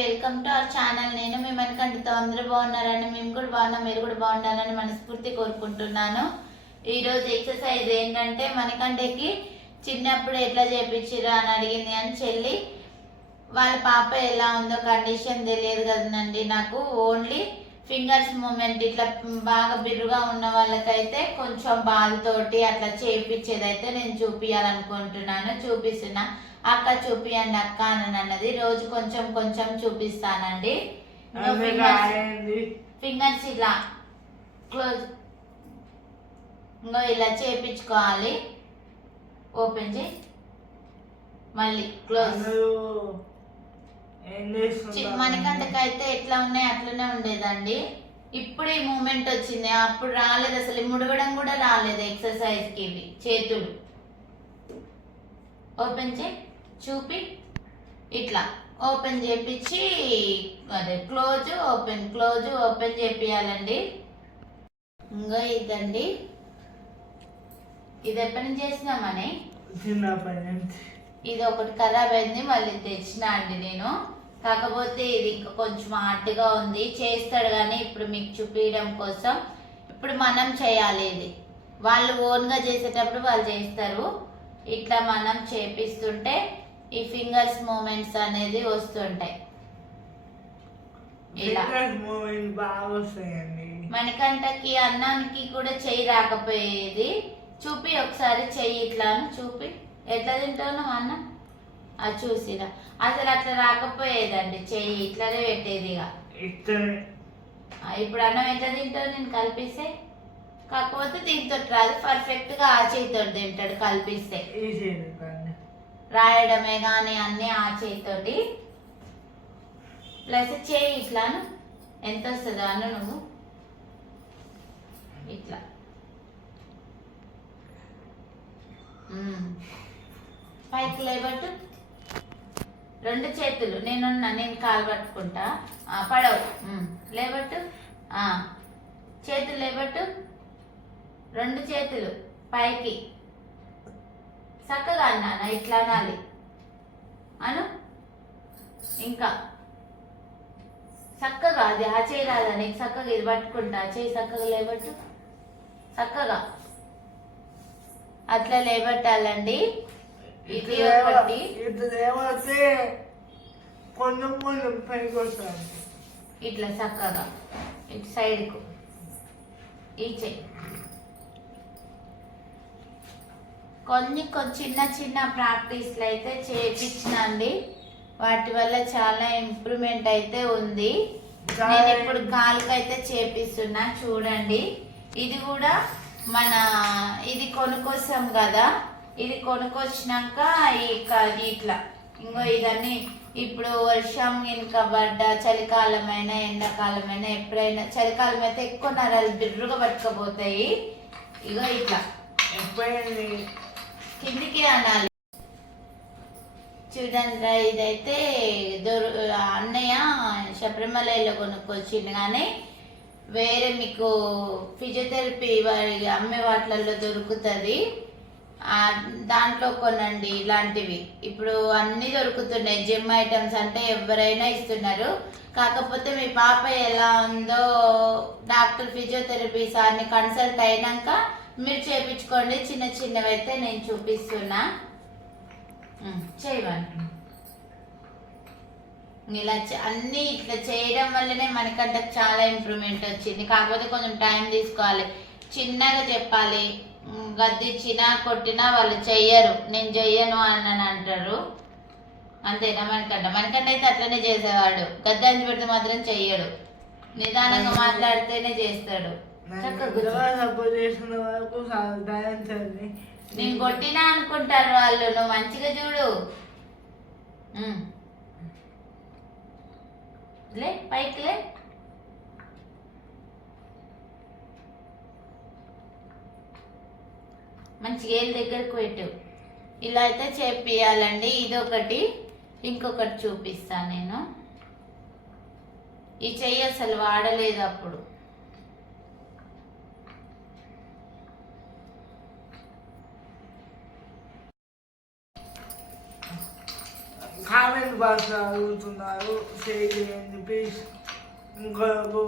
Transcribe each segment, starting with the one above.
Welcome to our channel నేను మేము మనకంటితో అందరూ బాగున్నారని మేము కూడా బాగున్నాం మీరు కూడా బాగుండాలని మనస్ఫూర్తి కోరుకుంటున్నాను. ఈరోజు ఎక్సర్సైజ్ ఏంటంటే మనకంటేకి చిన్నప్పుడు ఎట్లా చేయించారు అని అడిగింది అని చెల్లి. వాళ్ళ పాప ఎలా ఉందో కండిషన్ తెలియదు కదండి నాకు. ఓన్లీ ఫింగర్స్ మూమెంట్ ఇట్లా బాగా బిర్రుగా ఉన్న వాళ్ళకైతే కొంచెం బాధతోటి అట్లా చేయించేది అయితే నేను చూపించాలనుకుంటున్నాను చూపిస్తున్నా. అక్క చూపియండి అక్క అని అన్నది. రోజు కొంచెం కొంచెం చూపిస్తానండి. ఫింగర్స్ ఇలా క్లోజ్ ఇంకో ఇలా చేపించుకోవాలి. ఓపెన్ చేయి. మళ్ళీ క్లోజ్. మనకంతకైతే ఎట్లా ఉన్నాయి అట్లనే ఉండేదండి. ఇప్పుడు ఈ మూమెంట్ వచ్చింది. అప్పుడు రాలేదు అసలు. ముడవడం కూడా రాలేదు ఎక్సర్సైజ్కి ఇవి చేతులు. ఓపెన్ చేయి చూపి. ఇట్లా ఓపెన్ చేపించి అదే క్లోజ్ ఓపెన్ క్లోజ్ ఓపెన్ చేపియాలండి. ఇంకా ఇదండి. ఇది ఎప్పటి నుంచి చేసినామని చిన్నప్పటి నుంచి. ఇది ఒకటి ఖరాబ్ అయింది మళ్ళీ తెచ్చిన అండి నేను. కాకపోతే ఇది ఇంకా కొంచెం హార్డ్గా ఉంది. చేస్తాడు కానీ ఇప్పుడు మీకు చూపించడం కోసం ఇప్పుడు మనం చేయాలి ఇది. వాళ్ళు ఓన్గా చేసేటప్పుడు వాళ్ళు చేస్తారు. ఇట్లా మనం చేపిస్తుంటే ఈ ఫింగర్స్ మూమెంట్స్ అనేది వస్తుంటాయి. ఇలా. మణికంఠకి అన్నానికి కూడా చెయ్యి రాకపోయేది. చూపి ఒకసారి చెయ్యి ఇట్లా అని చూపి. ఎట్లా తింటాను అన్నం? అది చూసిరా అసలు అట్లా రాకపోయేదండి చెయ్యి ఇట్లానే పెట్టేది ఇక. ఇప్పుడు అన్నం ఎట్లా తింటావు నేను కల్పిస్తే? కాకపోతే దీంతో రాదు పర్ఫెక్ట్గా ఆ చేతితో తింటాడు కల్పిస్తే. రాయడమే కానీ అన్ని ఆ చేతితోటి. ప్లస్ చేయి ఇట్లాను. ఎంత వస్తుందో అను నువ్వు ఇట్లా మ్మ్. పైకి లేబట్టు రెండు చేతులు. నేనున్నా నేను కాలు పట్టుకుంటా. పడవు. లేబట్టు చేతులు లేబట్టు రెండు చేతులు పైకి. చక్కగా అన్నాను? ఇట్లా అనాలి. అను. ఇంకా. చక్కగా అది ఆ చేయి రాదా నీకు? చక్కగా ఇది పట్టుకుంటా. ఆ చేయి చక్కగా లేబట్టు చక్కగా. అట్లా లేబట్టాలండి ఇది ఒకటి ఇటు ఏమైతే ఇట్లా చక్కగా ఇటు సైడ్కు. ఈ చెయ్యి కొన్ని కొన్ని చిన్న చిన్న ప్రాక్టీస్లు అయితే చేయించినండి వాటి వల్ల చాలా ఇంప్రూవ్మెంట్ అయితే ఉంది. నేను ఇప్పుడు కాలుకైతే చేపిస్తున్నా చూడండి. ఇది కూడా మన ఇది కొనుక్కొస్తాం కదా. ఇది కొనుక్కొచ్చినాక ఈ క- ఇట్లా ఇంకో ఇదన్నీ ఇప్పుడు వర్షం ఇంకా పడ్డ చలికాలమైనా ఎండాకాలమైనా ఎప్పుడైనా చలికాలం అయితే ఎక్కువ నరాలు బిర్రుగా పట్టుకపోతాయి. ఇగో ఇట్లా. ఎప్పుడైంది? కిందికి అనాలి. చూడండి ఇదైతే దొరు అన్నయ్య శబరిమలలో కొనుక్కొచ్చిండు కానీ వేరే మీకు ఫిజియోథెరపీ వారి అమ్మే వాటిలలో దొరుకుతుంది. దాంట్లో కొనండి ఇలాంటివి. ఇప్పుడు అన్నీ దొరుకుతున్నాయి జిమ్ ఐటమ్స్ అంటే ఎవరైనా ఇస్తున్నారు. కాకపోతే మీ పాప ఎలా ఉందో డాక్టర్ ఫిజియోథెరపీ సార్ని కన్సల్ట్ అయినాక మీరు చేపించుకోండి. చిన్న చిన్నవి అయితే నేను చూపిస్తున్నా. చేయమంటున్నా ఇలా చే- అన్నీ ఇట్లా చేయడం వల్లనే మనకంటే చాలా ఇంప్రూవ్మెంట్ వచ్చింది. కాకపోతే కొంచెం టైం తీసుకోవాలి. చిన్నగా చెప్పాలి. గద్దిచ్చినా కొట్టినా వాళ్ళు చెయ్యరు. నేను చెయ్యను అని అంటారు. అంతేనా మనకంట? మనకంట అయితే అట్లనే చేసేవాడు. గద్దంచి పెడితే మాత్రం చెయ్యడు. నిదానంగా మాట్లాడితేనే చేస్తాడు. నేను కొట్టినా అనుకుంటారు వాళ్ళు. నువ్వు మంచిగా చూడు. లే పైకి లే. మంచిగా ఏళ్ళ దగ్గరకు పెట్టు ఇలా అయితే చేపియాలండి. ఇదొకటి. ఇంకొకటి చూపిస్తాను నేను. ఈ చెయ్యి అసలు వాడలేదు అప్పుడు. కామెంట్ బాక్స్ అడుగుతున్నారు. షేర్ చేయండి ప్లీజ్ ఇంకొకరు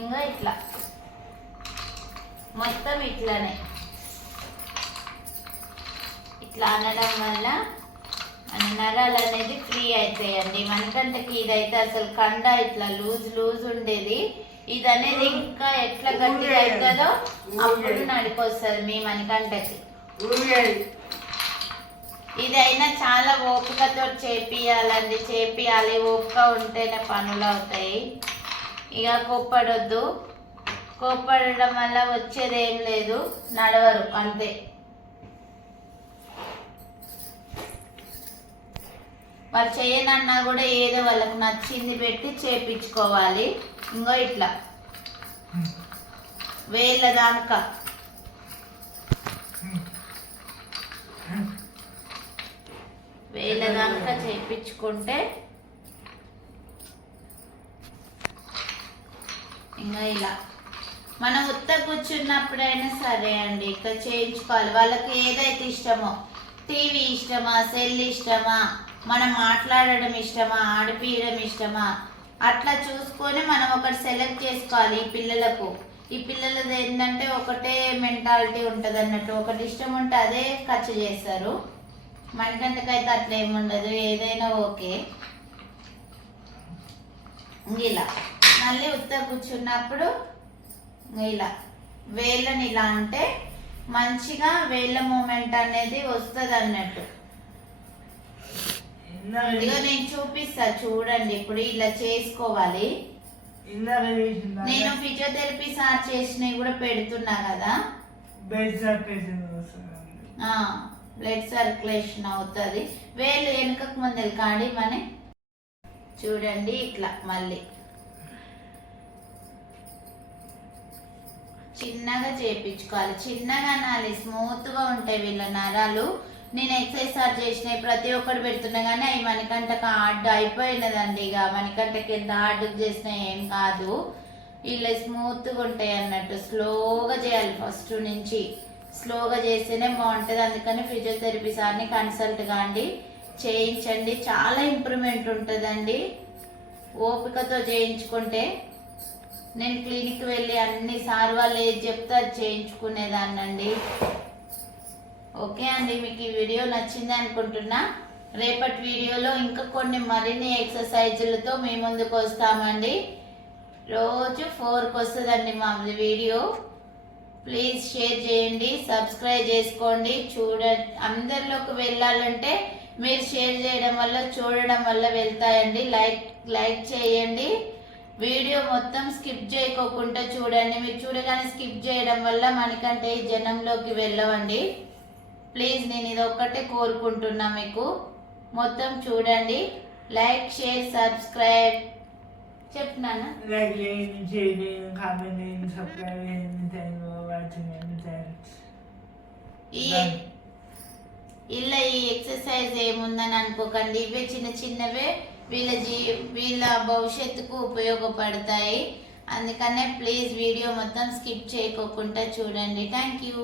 ఇంకా ఇట్లా. మొత్తం ఇట్లానే. ఇట్లా అనడం వల్ల మన నరాలు అనేది ఫ్రీ అవుతాయండి మనకంటకి ఇదైతే అసలు కండ ఇట్లా లూజ్ లూజ్ ఉండేది. ఇది అనేది ఇంకా ఎట్లా గట్టిగా అవుతుందో అప్పుడు నడిపొస్తుంది మీ మనకంటకి ఇదైనా చాలా ఓపికతో చేపియాలండి. చేపియాలి. ఓపిక ఉంటేనే పనులు అవుతాయి. ఇక కోప్పడొద్దు. కోప్పడడం వల్ల వచ్చేది ఏం లేదు. నడవరు అంతే. వాళ్ళు చేయనన్నా కూడా ఏదో వాళ్ళకి నచ్చింది పెట్టి చేపించుకోవాలి. ఇంకో ఇట్లా. వేల దాకా. వేల దాకా చేయించుకుంటే ఇంకా ఇలా మనం ఉత్త కూర్చున్నప్పుడైనా సరే అండి ఇక్కడ చేయించుకోవాలి. వాళ్ళకి ఏదైతే ఇష్టమో టీవీ ఇష్టమా సెల్ ఇష్టమా మనం మాట్లాడడం ఇష్టమా ఆడిపియడం ఇష్టమా అట్లా చూసుకొని మనం ఒకటి సెలెక్ట్ చేసుకోవాలి ఈ పిల్లలకు. ఈ పిల్లలది ఏంటంటే ఒకటే మెంటాలిటీ ఉంటుంది అన్నట్టు. ఒకటి ఇష్టం ఉంటే అదే ఖర్చు చేస్తారు. మనకంతకైతే అట్లా ఏముండదు. ఏదైనా ఓకే. ఇలా. మళ్ళీ ఉత్త కూర్చున్నప్పుడు ఇలా వేళ్ళని ఇలా అంటే మంచిగా వేళ్ళ మూమెంట్ అనేది వస్తుంది అన్నట్టు. ఇదిగో నేను చూపిస్తా చూడండి. ఇప్పుడు ఇలా చేసుకోవాలి. నేను ఫిజియోథెరపీ సార్ చేసినవి కూడా పెడుతున్నా కదా. బ్లడ్ సర్క్యులేషన్ అవుతుంది. వేలు వెనుకకు ముందరి కాడి మని చూడండి ఇట్లా మళ్ళీ. చిన్నగా చేపించుకోవాలి. చిన్నగా అనాలి. స్మూత్గా ఉంటాయి వీళ్ళ నరాలు. నేను ఎక్సర్సైజ్ చేసినవి ప్రతి ఒక్కటి పెడుతున్నా కానీ అవి మణికంటకు హార్డ్ అయిపోయినదండి. ఇక మణికంటకి ఎంత ఆర్డు చేసినా ఏం కాదు. వీళ్ళు స్మూత్గా ఉంటాయి అన్నట్టు. స్లోగా చేయాలి ఫస్ట్ నుంచి. స్లోగా చేస్తేనే బాగుంటుంది. అందుకని ఫిజియోథెరపీ సార్ని కన్సల్ట్ కాండి. చేయించండి. చాలా ఇంప్రూవ్మెంట్ ఉంటుందండి. ఓపికతో చేయించుకుంటే నేను క్లినిక్ వెళ్ళి అన్ని సార్ వాళ్ళు ఏది చెప్తే అది చేయించుకునేదాన్నండి. ఓకే అండి మీకు ఈ వీడియో నచ్చింది అనుకుంటున్నా. రేపటి వీడియోలో ఇంకా కొన్ని మరిన్ని ఎక్సర్సైజులతో మీ ముందుకు వస్తామండి. రోజు ఫోర్కి వస్తుందండి మా వీడియో. ప్లీజ్ షేర్ చేయండి సబ్స్క్రైబ్ చేసుకోండి. చూడ అందరిలోకి వెళ్ళాలంటే మీరు షేర్ చేయడం వల్ల చూడడం వల్ల వెళ్తాయండి. లైక్ లైక్ చేయండి. వీడియో మొత్తం స్కిప్ చేయకోకుండా చూడండి. మీరు చూడగానే స్కిప్ చేయడం వల్ల మనకంటే ఈ జనంలోకి వెళ్ళవండి. ప్లీజ్ నేను ఇది ఒక్కటే కోరుకుంటున్నా మీకు. మొత్తం చూడండి. Like share subscribe. చెప్తున్నానా లైక్ చేయండి షేర్ చేయండి కామెంట్ చేయండి సబ్స్క్రైబ్ చేయండి థ్యాంక్ యూ వాచింగ్ అండి థ్యాంక్స్ ఈ ఇలా ఈ ఎక్సర్సైజ్ ఏముందని అనుకోకండి. ఇవే చిన్న చిన్నవే. వీళ్ళ జీ వీళ్ళ భవిష్యత్తుకు ఉపయోగపడతాయి. అందుకనే ప్లీజ్ వీడియో మొత్తం స్కిప్ చేయకోకుండా చూడండి. Thank you.